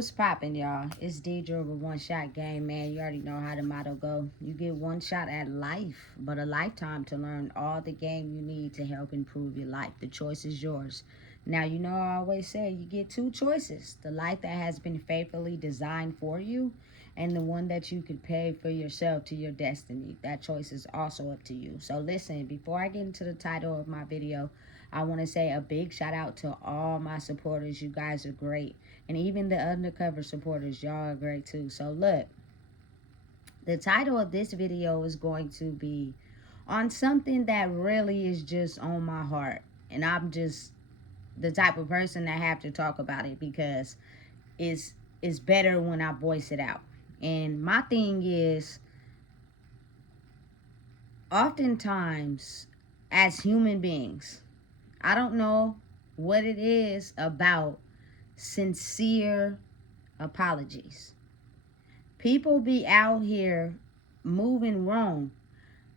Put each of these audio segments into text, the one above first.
What's poppin', y'all? It's Deidre with One Shot Game, man. You already know how the motto go. You get one shot at life, but a lifetime to learn all the game you need to help improve your life. The choice is yours. Now, you know I always say you get two choices. The life that has been faithfully designed for you and the one that you could pay for yourself to your destiny. That choice is also up to you. So listen, before I get into the title of my video, I want to say a big shout out to all my supporters. You guys are great. And even the undercover supporters, y'all are great too. So look, the title of this video is going to be on something that really is just on my heart. And I'm just the type of person that have to talk about it because it's better when I voice it out. And my thing is, oftentimes as human beings, I don't know what it is about sincere apologies. People be out here moving wrong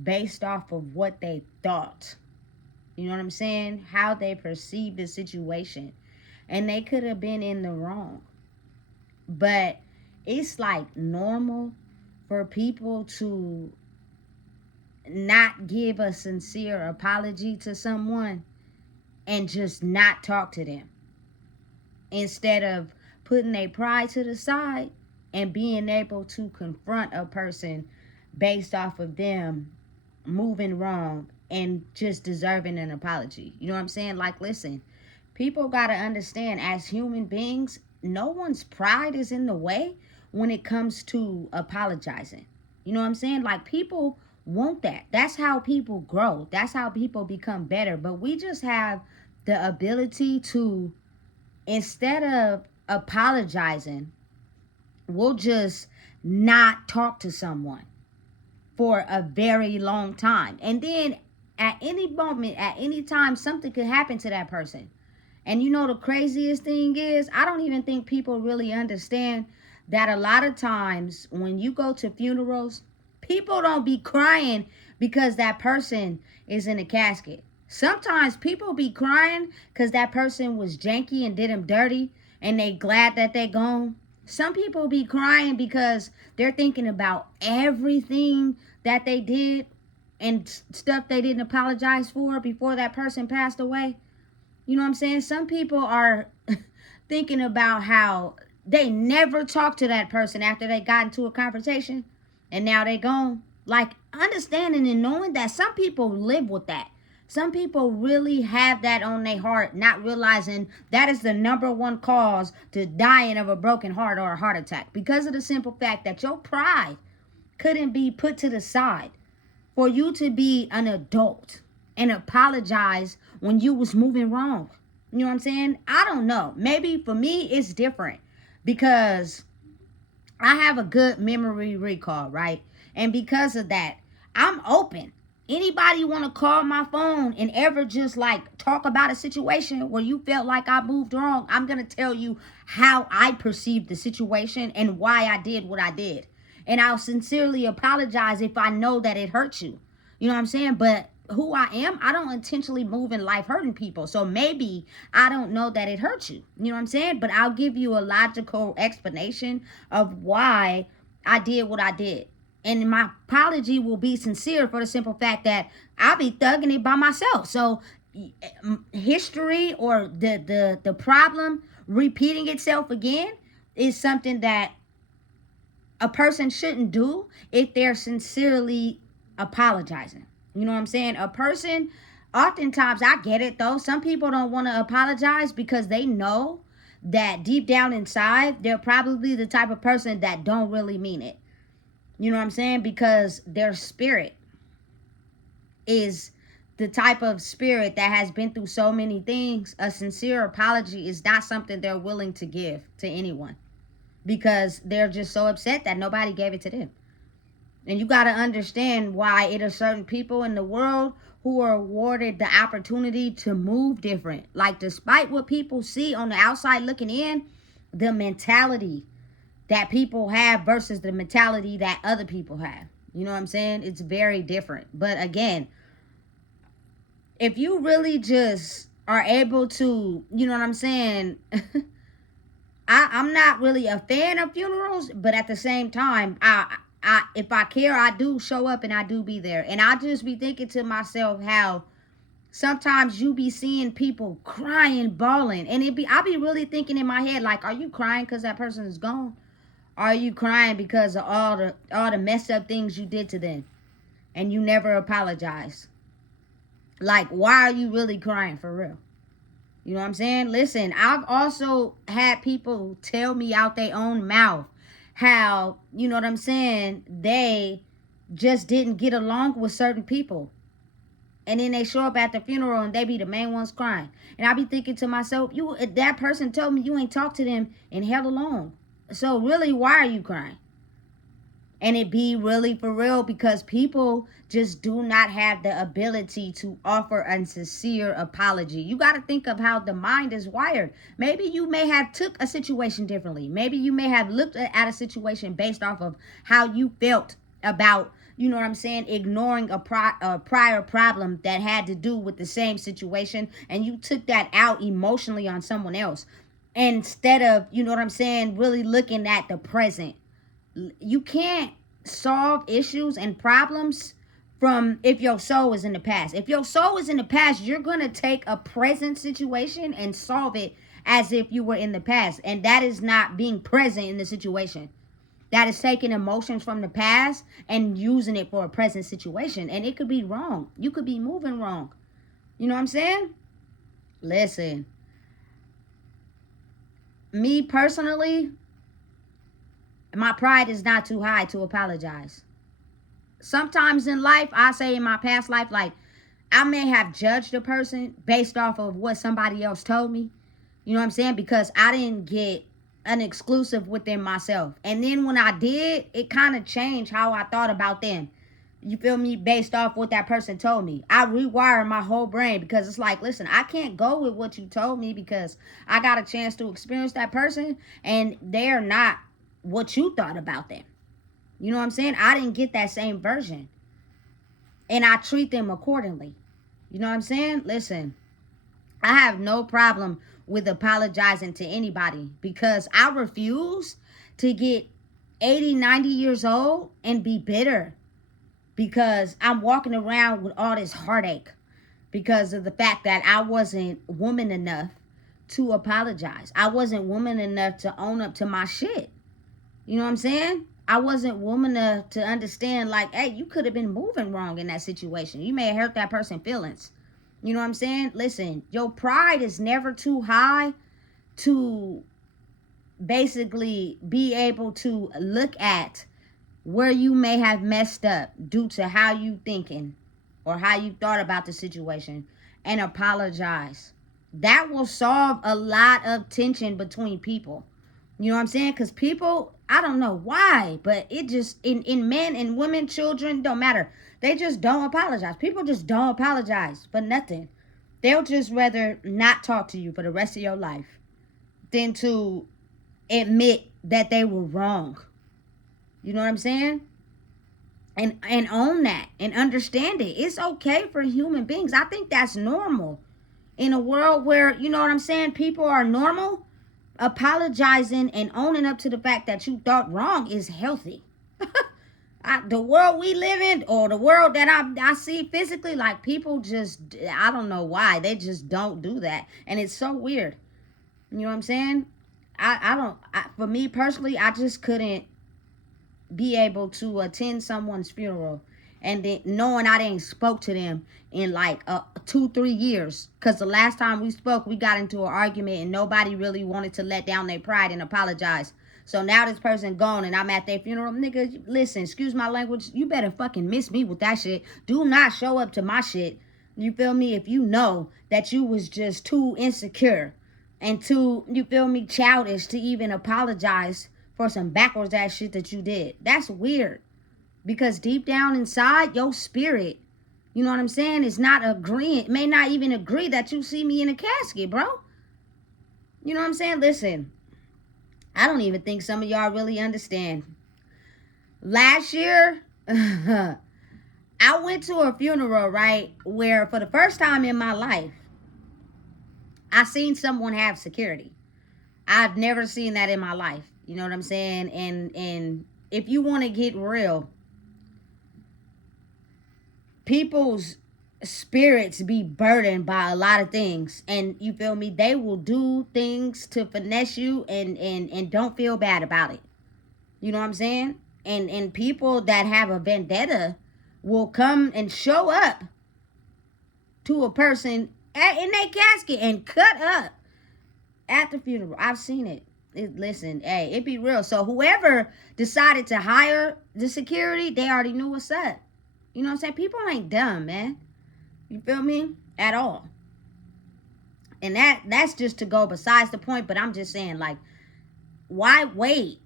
based off of what they thought. You know what I'm saying? How they perceived the situation. And they could have been in the wrong. But it's like normal for people to not give a sincere apology to someone and just not talk to them, instead of putting their pride to the side and being able to confront a person based off of them moving wrong and just deserving an apology. You know what I'm saying? Like, listen, people got to understand, as human beings, no one's pride is in the way when it comes to apologizing. You know what I'm saying? Like, people want that. That's how people grow. That's how people become better. But we just have the ability to, instead of apologizing, we'll just not talk to someone for a very long time. And then at any moment, at any time, something could happen to that person. And you know, the craziest thing is, I don't even think people really understand that a lot of times when you go to funerals, people don't be crying because that person is in a casket. Sometimes people be crying because that person was janky and did them dirty and they glad that they gone. Some people be crying because they're thinking about everything that they did and stuff they didn't apologize for before that person passed away. You know what I'm saying? Some people are thinking about how they never talked to that person after they got into a conversation and now they gone. Like, understanding and knowing that some people live with that. Some people really have that on their heart, not realizing that is the number one cause to dying of a broken heart or a heart attack, because of the simple fact that your pride couldn't be put to the side for you to be an adult and apologize when you was moving wrong. You know what I'm saying? I don't know. Maybe for me it's different because I have a good memory recall, right? And because of that, I'm open. Anybody want to call my phone and ever just like talk about a situation where you felt like I moved wrong, I'm going to tell you how I perceived the situation and why I did what I did. And I'll sincerely apologize if I know that it hurt you. You know what I'm saying? But who I am, I don't intentionally move in life hurting people. So maybe I don't know that it hurts you. You know what I'm saying? But I'll give you a logical explanation of why I did what I did. And my apology will be sincere for the simple fact that I'll be thugging it by myself. So history or the problem repeating itself again is something that a person shouldn't do if they're sincerely apologizing. You know what I'm saying? A person, oftentimes, I get it though. Some people don't want to apologize because they know that deep down inside, they're probably the type of person that don't really mean it. You know what I'm saying? Because their spirit is the type of spirit that has been through so many things. A sincere apology is not something they're willing to give to anyone because they're just so upset that nobody gave it to them. And you got to understand why it are certain people in the world who are awarded the opportunity to move different. Like, despite what people see on the outside looking in, the mentality that people have versus the mentality that other people have. You know what I'm saying? It's very different. But again, if you really just are able to, you know what I'm saying, I'm not really a fan of funerals, but at the same time, if I care, I do show up and I do be there. And I just be thinking to myself how sometimes you be seeing people crying, bawling, and I be really thinking in my head like, are you crying because that person is gone? Are you crying because of all the messed up things you did to them and you never apologize? Like, why are you really crying for real? You know what I'm saying? Listen, I've also had people tell me out their own mouth how, you know what I'm saying, they just didn't get along with certain people. And then they show up at the funeral and they be the main ones crying. And I be thinking to myself, that person told me you ain't talked to them in hell long. So really, why are you crying? And it be really for real because people just do not have the ability to offer a sincere apology. You got to think of how the mind is wired. Maybe you may have took a situation differently. Maybe you may have looked at a situation based off of how you felt about, you know what I'm saying, ignoring a prior problem that had to do with the same situation, and you took that out emotionally on someone else instead of, you know what I'm saying, really looking at the present. You can't solve issues and problems from if your soul is in the past. If your soul is in the past, you're going to take a present situation and solve it as if you were in the past. And that is not being present in the situation. That is taking emotions from the past and using it for a present situation. And it could be wrong. You could be moving wrong. You know what I'm saying? Listen, me personally, my pride is not too high to apologize. Sometimes in life, I say in my past life, like, I may have judged a person based off of what somebody else told me. You know what I'm saying? Because I didn't get an exclusive within myself. And then when I did, it kind of changed how I thought about them. You feel me? Based off what that person told me. I rewire my whole brain because it's like, listen, I can't go with what you told me because I got a chance to experience that person and they're not what you thought about them. You know what I'm saying? I didn't get that same version. And I treat them accordingly. You know what I'm saying? Listen, I have no problem with apologizing to anybody because I refuse to get 80, 90 years old and be bitter because I'm walking around with all this heartache because of the fact that I wasn't woman enough to apologize. I wasn't woman enough to own up to my shit. You know what I'm saying? I wasn't woman enough to understand, like, hey, you could have been moving wrong in that situation. You may have hurt that person's feelings. You know what I'm saying? Listen, your pride is never too high to basically be able to look at where you may have messed up due to how you thinking or how you thought about the situation and apologize. That will solve a lot of tension between people. You know what I'm saying? Because people, I don't know why, but it just, in men and women, children, don't matter. They just don't apologize. People just don't apologize for nothing. They'll just rather not talk to you for the rest of your life than to admit that they were wrong. You know what I'm saying? And own that and understand it. It's okay for human beings. I think that's normal. In a world where, you know what I'm saying, people are normal, apologizing and owning up to the fact that you thought wrong is healthy. The world we live in, or the world that I see physically, like, people just, I don't know why, they just don't do that. And it's so weird. You know what I'm saying? For me personally, I just couldn't be able to attend someone's funeral and then knowing I didn't spoke to them in like 2-3 years, because the last time we spoke we got into an argument and nobody really wanted to let down their pride and apologize. So now this person gone and I'm at their funeral. Nigga, listen, excuse my language, you better fucking miss me with that shit. Do not show up to my shit. You feel me? If you know that you was just too insecure and too, you feel me, childish to even apologize for some backwards ass shit that you did. That's weird. Because deep down inside, your spirit, you know what I'm saying, is not agreeing, may not even agree that you see me in a casket, bro. You know what I'm saying? Listen, I don't even think some of y'all really understand. Last year, I went to a funeral, right, where for the first time in my life, I seen someone have security. I've never seen that in my life. You know what I'm saying? And if you want to get real, people's spirits be burdened by a lot of things, and you feel me, they will do things to finesse you and don't feel bad about it. You know what I'm saying? And people that have a vendetta will come and show up to a person in their casket and cut up at the funeral. I've seen it. Listen, hey, it be real. So whoever decided to hire the security, they already knew what's up. You know what I'm saying? People ain't dumb, man. You feel me? At all. And that's just to go besides the point, but I'm just saying, like, why wait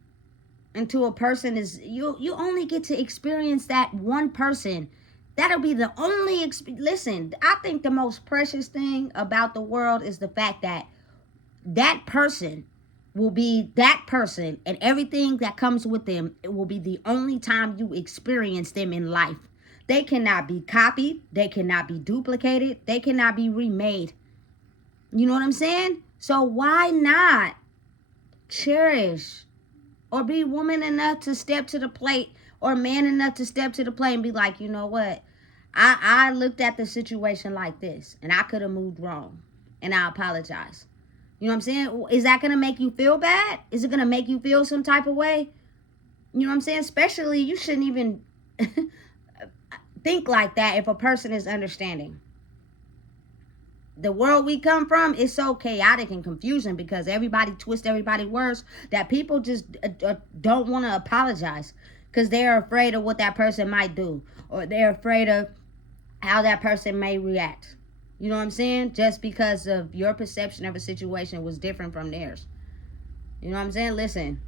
until a person is, you only get to experience that one person. That'll be the only listen, I think the most precious thing about the world is the fact that that person will be that person, and everything that comes with them, it will be the only time you experience them in life. They cannot be copied, they cannot be duplicated, they cannot be remade. You know what I'm saying? So why not cherish, or be woman enough to step to the plate, or man enough to step to the plate and be like, you know what, I looked at the situation like this, and I could have moved wrong, and I apologize. You know what I'm saying? Is that going to make you feel bad? Is it going to make you feel some type of way? You know what I'm saying? Especially, you shouldn't even think like that if a person is understanding. The world we come from is so chaotic and confusing because everybody twists everybody's words that people just don't want to apologize because they're afraid of what that person might do, or they're afraid of how that person may react. You know what I'm saying? Just because of your perception of a situation was different from theirs. You know what I'm saying? Listen,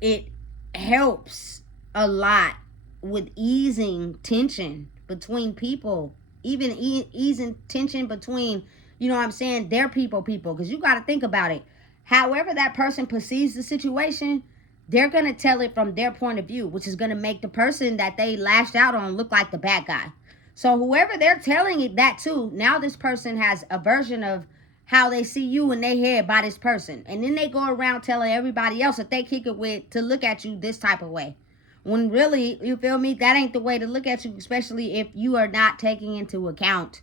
it helps a lot with easing tension between people, even easing tension between, you know what I'm saying, their people, because you got to think about it. However that person perceives the situation, they're going to tell it from their point of view, which is going to make the person that they lashed out on look like the bad guy. So whoever they're telling it that to, now this person has a version of how they see you in their head by this person. And then they go around telling everybody else that they kick it with to look at you this type of way. When really, you feel me, that ain't the way to look at you, especially if you are not taking into account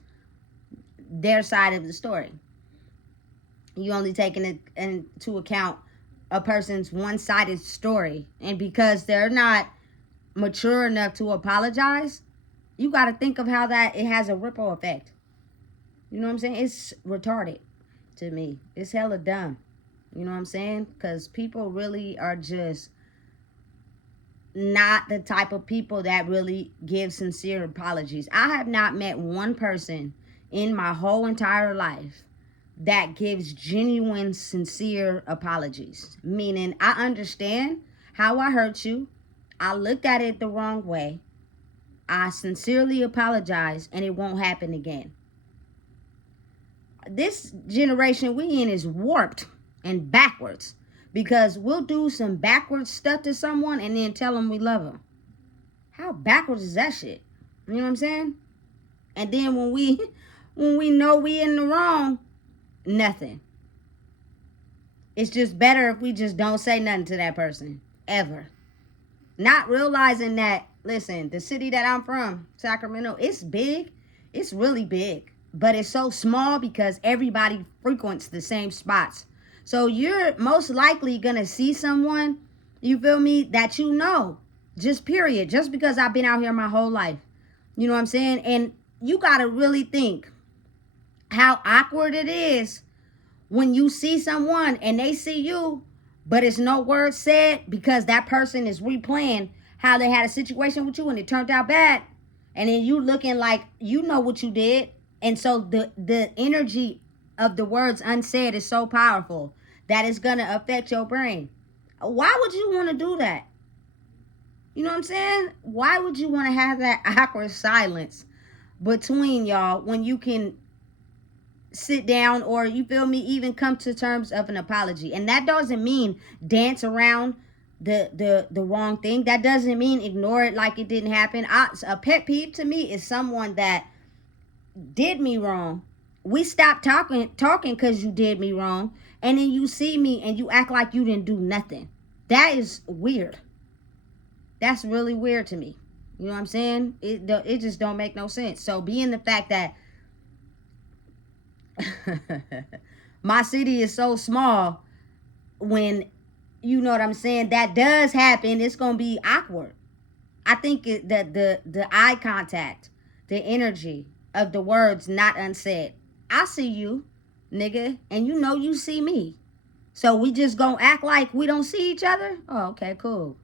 their side of the story. You only taking it into account a person's one-sided story. And because they're not mature enough to apologize, you got to think of how that it has a ripple effect. You know what I'm saying? It's retarded to me. It's hella dumb. You know what I'm saying? Because people really are just not the type of people that really give sincere apologies. I have not met one person in my whole entire life that gives genuine, sincere apologies. Meaning, I understand how I hurt you. I looked at it the wrong way. I sincerely apologize, and it won't happen again. This generation we in is warped and backwards, because we'll do some backwards stuff to someone and then tell them we love them. How backwards is that shit? You know what I'm saying? And then when we know we in the wrong, nothing. It's just better if we just don't say nothing to that person ever. Not realizing that, listen, the city that I'm from, Sacramento, it's big. It's really big. But it's so small because everybody frequents the same spots. So you're most likely going to see someone, you feel me, that you know. Just period. Just because I've been out here my whole life. You know what I'm saying? And you got to really think how awkward it is when you see someone and they see you, but it's no word said because that person is replaying how they had a situation with you and it turned out bad. And then you looking like you know what you did. And so the energy of the words unsaid is so powerful that it's going to affect your brain. Why would you want to do that? You know what I'm saying? Why would you want to have that awkward silence between y'all when you can sit down, or you feel me, even come to terms of an apology? And that doesn't mean dance around the wrong thing. That doesn't mean ignore it like it didn't happen. A pet peeve to me is someone that did me wrong, We stopped talking because you did me wrong, and then you see me and you act like you didn't do nothing. That is weird. That's really weird to me. You know what I'm saying? It just don't make no sense. So being the fact that my city is so small, when you know what I'm saying, that does happen, it's gonna be awkward. I think that the eye contact, the energy of the words not unsaid. I see you, nigga, and you know you see me. So we just gonna act like we don't see each other? Oh, okay, cool.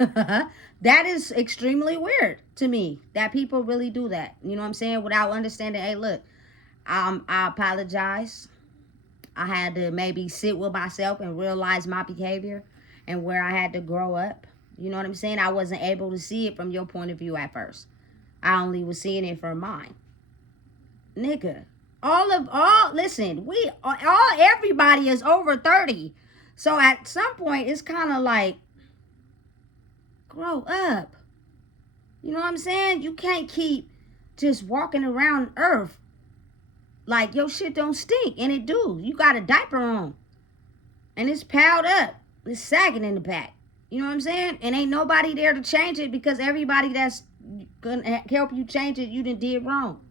That is extremely weird to me that people really do that. You know what I'm saying? Without understanding, hey, look, I apologize. I had to maybe sit with myself and realize my behavior and where I had to grow up. You know what I'm saying? I wasn't able to see it from your point of view at first. I only was seeing it from mine. Nigga, listen, everybody is over 30. So at some point it's kind of like, grow up. You know what I'm saying? You can't keep just walking around earth like your shit don't stink, and it do. You got a diaper on and it's piled up. It's sagging in the back. You know what I'm saying? And ain't nobody there to change it, because everybody that's gonna help you change it, you done did wrong.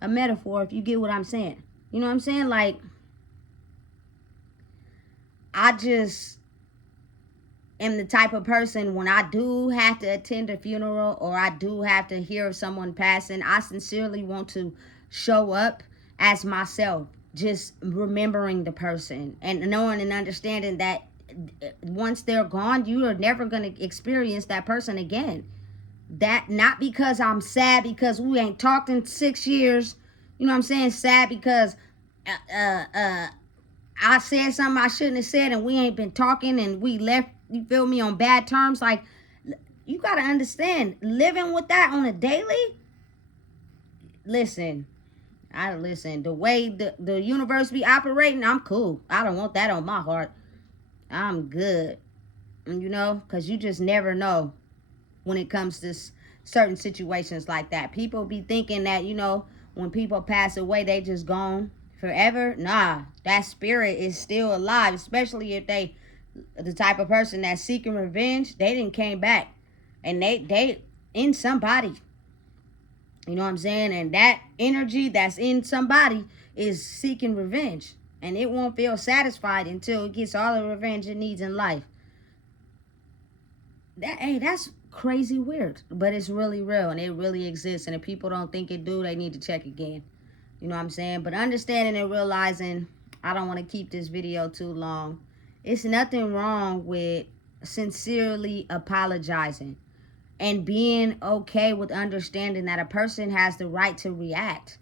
A metaphor, if you get what I'm saying. You know what I'm saying? Like, I just am the type of person, when I do have to attend a funeral or I do have to hear of someone passing, I sincerely want to show up as myself, just remembering the person and knowing and understanding that once they're gone, you are never going to experience that person again. That not because I'm sad because we ain't talked in 6 years. You know what I'm saying? Sad because I said something I shouldn't have said and we ain't been talking and we left, you feel me, on bad terms. Like, you got to understand, living with that on a daily, listen, the way the universe be operating, I'm cool. I don't want that on my heart. I'm good. You know, because you just never know when it comes to certain situations like that. People be thinking that, you know, when people pass away, they just gone forever. Nah, that spirit is still alive, especially if they the type of person that's seeking revenge. They didn't came back, and they in somebody. You know what I'm saying? And that energy that's in somebody is seeking revenge, and it won't feel satisfied until it gets all the revenge it needs in life. That's crazy weird, but it's really real and it really exists. And if people don't think it do, they need to check again. You know what I'm saying? But understanding and realizing, I don't want to keep this video too long. It's nothing wrong with sincerely apologizing and being okay with understanding that a person has the right to react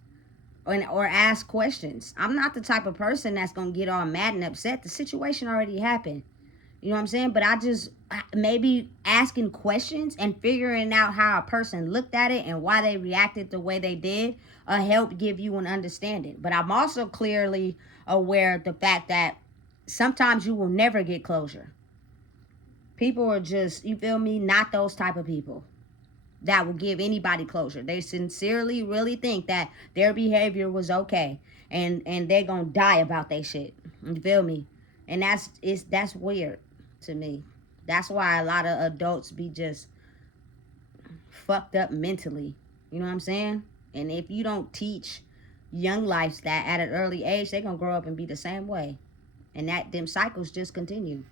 or ask questions. I'm not the type of person that's going to get all mad and upset. The situation already happened. You know what I'm saying? But I just, maybe asking questions and figuring out how a person looked at it and why they reacted the way they did help give you an understanding. But I'm also clearly aware of the fact that sometimes you will never get closure. People are just, you feel me, not those type of people that will give anybody closure. They sincerely really think that their behavior was okay, and they're gonna die about their shit. You feel me? And that's weird to me. That's why a lot of adults be just fucked up mentally. You know what I'm saying? And if you don't teach young lives that at an early age, they're gonna grow up and be the same way. And that them cycles just continue.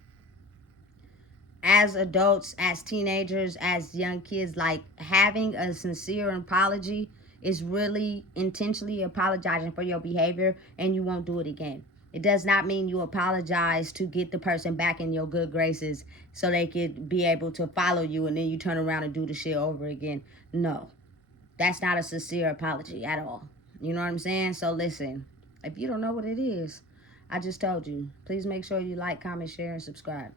As adults, as teenagers, as young kids, like, having a sincere apology is really intentionally apologizing for your behavior, and you won't do it again. It does not mean you apologize to get the person back in your good graces so they could be able to follow you and then you turn around and do the shit over again. No, that's not a sincere apology at all. You know what I'm saying? So listen, if you don't know what it is, I just told you. Please make sure you like, comment, share, and subscribe.